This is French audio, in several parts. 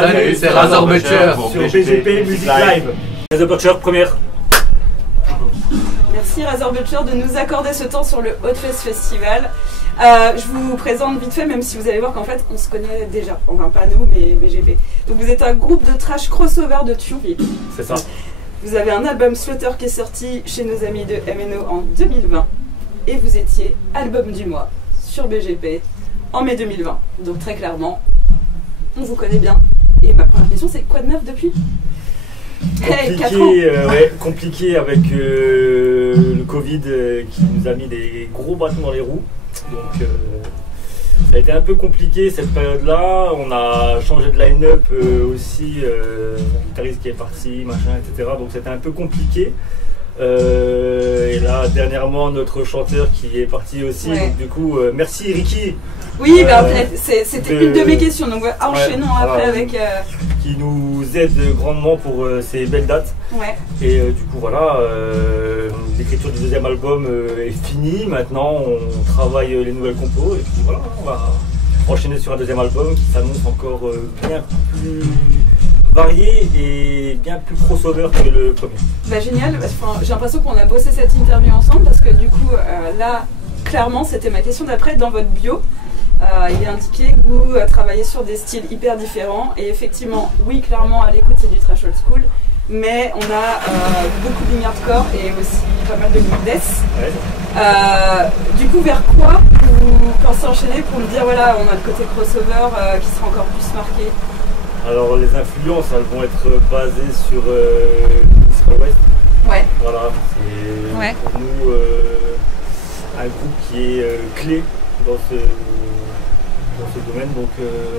Salut, c'est Razor Butcher sur BGP Music Live. Razor Butcher, première. Merci Razor Butcher de nous accorder ce temps sur le Hotfest Festival. Je vous présente vite fait, même si vous allez voir qu'en fait on se connaît déjà, enfin pas nous mais BGP. Donc vous êtes un groupe de trash crossover de Thionville. C'est ça. Vous avez un album Slaughter qui est sorti chez nos amis de MNO en 2020 et vous étiez album du mois sur BGP en mai 2020. Donc très clairement, on vous connaît bien. Et ma première question c'est quoi de neuf depuis? Compliqué avec le Covid qui nous a mis des gros bâtons dans les roues. Donc ça a été un peu compliqué cette période-là. On a changé de line-up aussi, un guitariste qui est parti, machin, etc. Donc c'était un peu compliqué. Et là, dernièrement, notre chanteur qui est parti aussi. Ouais. Donc, du coup, merci Ricky. Oui, c'était une de mes questions. Donc enchaînons après avec. Qui nous aide grandement pour ces belles dates. Ouais. Et du coup, voilà, l'écriture du deuxième album est finie. Maintenant, on travaille les nouvelles compos. Et puis voilà, on va enchaîner sur un deuxième album qui s'annonce encore bien plus varié et bien plus crossover que le premier. Bah génial, j'ai l'impression qu'on a bossé cette interview ensemble parce que du coup là clairement c'était ma question d'après. Dans votre bio il est indiqué que vous travaillez sur des styles hyper différents et effectivement oui clairement à l'écoute c'est du trash old school mais on a beaucoup de hardcore et aussi pas mal de death. Ouais. Du coup vers quoi vous pensez enchaîner pour me dire voilà on a le côté crossover qui sera encore plus marqué? Alors les influences elles vont être basées sur East West. Ouais. Voilà, c'est pour nous un groupe qui est clé dans ce domaine. Donc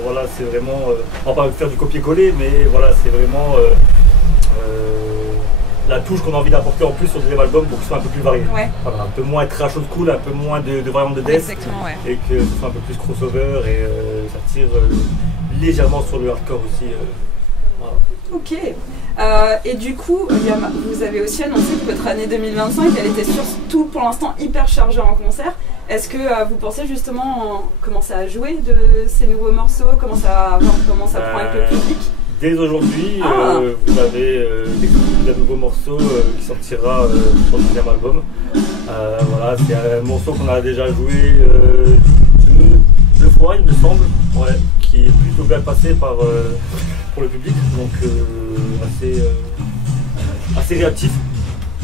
voilà, c'est vraiment, on va pas faire du copier-coller, mais voilà, c'est vraiment la touche qu'on a envie d'apporter en plus sur le deuxième album pour qu'il soit un peu plus varié. Ouais. Voilà, un peu moins trash old school, un peu moins de variantes de death. Exactement, ouais. Et que ce soit un peu plus crossover et ça tire légèrement sur le hardcore aussi. Voilà. Ok. Et du coup, vous avez aussi annoncé que votre année 2025, elle était surtout pour l'instant hyper chargée en concert. Est-ce que vous pensez justement commencer à jouer de ces nouveaux morceaux, comment ça prend avec le public? Dès aujourd'hui, vous avez découvert un nouveau morceau qui sortira sur le deuxième album. Voilà, c'est un morceau qu'on a déjà joué deux fois, il me semble, ouais, qui est plutôt bien passé pour le public, donc assez réactif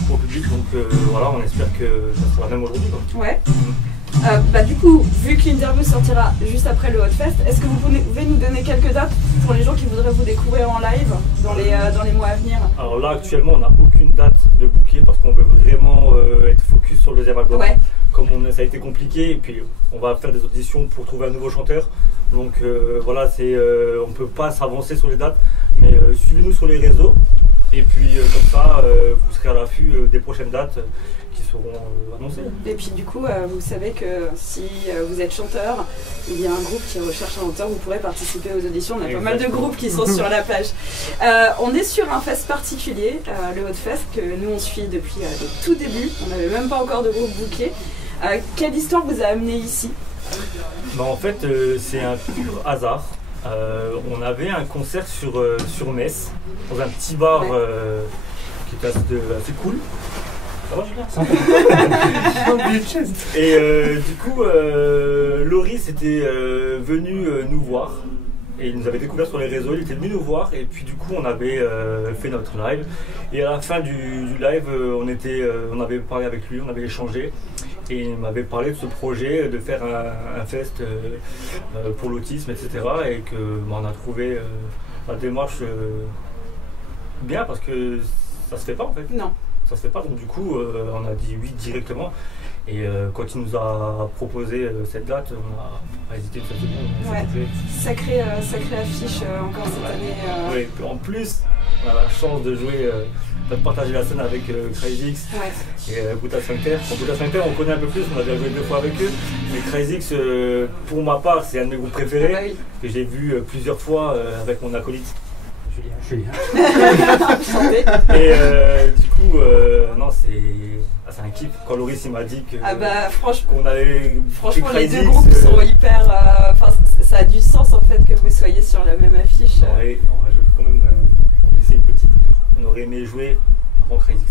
pour le public. Donc voilà, on espère que ça sera même aujourd'hui. Ouais. Du coup, vu que l'interview sortira juste après le Hotfest, est-ce que vous pouvez nous donner quelques dates pour les gens qui voudraient vous découvrir en live dans les mois à venir? Alors là, actuellement, on n'a aucune date de booker parce qu'on veut vraiment être focus sur le deuxième album. Ouais. Comme ça a été compliqué, et puis on va faire des auditions pour trouver un nouveau chanteur. Donc voilà, on ne peut pas s'avancer sur les dates, mais suivez-nous sur les réseaux. Et puis comme ça, vous serez à l'affût des prochaines dates qui seront annoncées. Et puis du coup, vous savez que si vous êtes chanteur, il y a un groupe qui recherche un auteur, vous pourrez participer aux auditions. On a pas mal de groupes qui sont sur la page. On est sur un fest particulier, le Hotfest, que nous on suit depuis le tout début. On n'avait même pas encore de groupe booké. Quelle histoire vous a amené ici? En fait, c'est un pur hasard. On avait un concert sur Metz, dans un petit bar qui était assez cool. Ça va, Julien? Et du coup, Loris était venu nous voir. Et il nous avait découvert sur les réseaux, il était venu nous voir et puis du coup on avait fait notre live. Et à la fin du live, on avait parlé avec lui, on avait échangé. Et il m'avait parlé de ce projet, de faire un fest pour l'autisme, etc. Et qu'on a trouvé la démarche bien parce que ça se fait pas en fait. Non. Ça se fait pas, donc du coup on a dit oui directement. Et quand il nous a proposé cette date, on n'a pas hésité de faire bon. Ouais. Sacrée affiche encore cette année. Oui, en plus, on a la chance de jouer, de partager la scène avec Crazy-X et Buddha Sphincter. Buddha Sphincter, on connaît un peu plus, on a déjà joué 2 fois avec eux. Mais Crazy-X, pour ma part, c'est un de mes groupes préférés que j'ai vu plusieurs fois avec mon acolyte. Julien. Et du coup, non, c'est un kiff. Quand Loris il m'a dit qu'on avait franchement, les deux groupes sont hyper. ça a du sens en fait que vous soyez sur la même affiche. On aurait quand même laissé une petite. On aurait aimé jouer avant Crysis.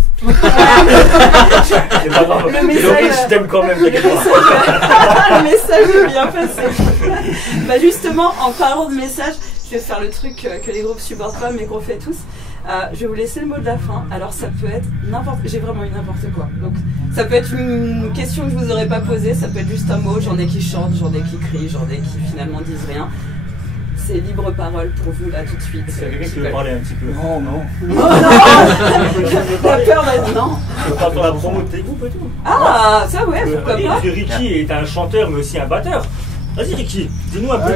C'est pas grave. Le message, je t'aime quand même. le message est bien passé. Bah justement, en parlant de message, je vais faire le truc que les groupes supportent pas, mais qu'on fait tous. Je vais vous laisser le mot de la fin. Alors ça peut être n'importe, j'ai vraiment eu n'importe quoi. Donc ça peut être une question que je vous aurais pas posée, ça peut être juste un mot. J'en ai qui chantent, j'en ai qui crient, j'en ai qui finalement disent rien. C'est libre parole pour vous là tout de suite. Il y a quelqu'un qui veut parler un petit peu. Non, non. Oh non. La peur maintenant. On parle sur la promo de tes groupes et tout. Ah ça ouais, pourquoi pas. Ricky est un chanteur mais aussi un batteur. Vas-y Ricky, dis-nous un peu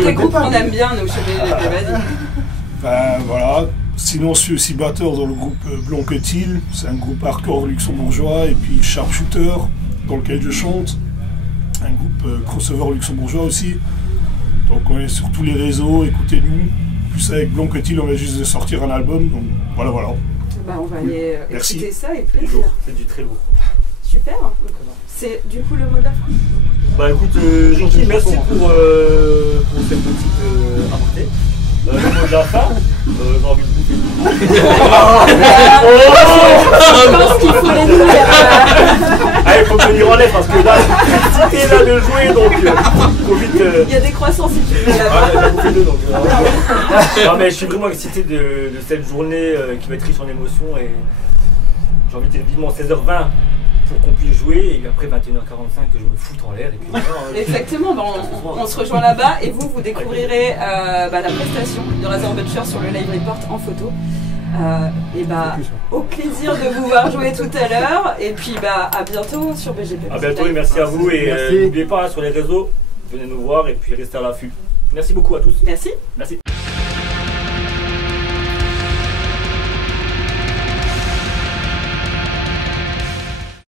Des groupes qu'on aime bien, nous, je vais vas-y. Ben voilà. Sinon, je suis aussi batteur dans le groupe Blanquetil. C'est un groupe hardcore luxembourgeois. Et puis Sharpshooter, dans lequel je chante. Un groupe crossover luxembourgeois aussi. Donc on est sur tous les réseaux, écoutez-nous. Plus avec Blanquetil, on va juste de sortir un album. Donc voilà, voilà. Bah, on va aller écouter ça avec plaisir. C'est du très lourd. Super. C'est du coup le mot de la fin. Bah écoute, Ricky, merci pour cette petite aparté. Le mot de la fin, j'ai envie de bouffer. Je pense qu'il faut les nourrir. Allez, il faut venir en l'air parce que là, c'est là de jouer donc il faut vite. Il y a des croissants si tu veux Ah, là-bas. il a bouffé deux donc. Non, mais je suis vraiment excité de cette journée qui va être riche en émotions et j'ai envie de dire vivement 16h20 pour qu'on puisse jouer et après 21h45 que je me foute en l'air et puis Exactement, bah, on se rejoint là-bas et vous découvrirez la prestation de Razor Butcher sur le live report en photo. Et bah au plaisir de vous voir jouer tout à l'heure et puis bah à bientôt sur BGP. À bientôt et merci à vous et n'oubliez pas sur les réseaux, venez nous voir et puis restez à l'affût. Merci beaucoup à tous. Merci. Merci.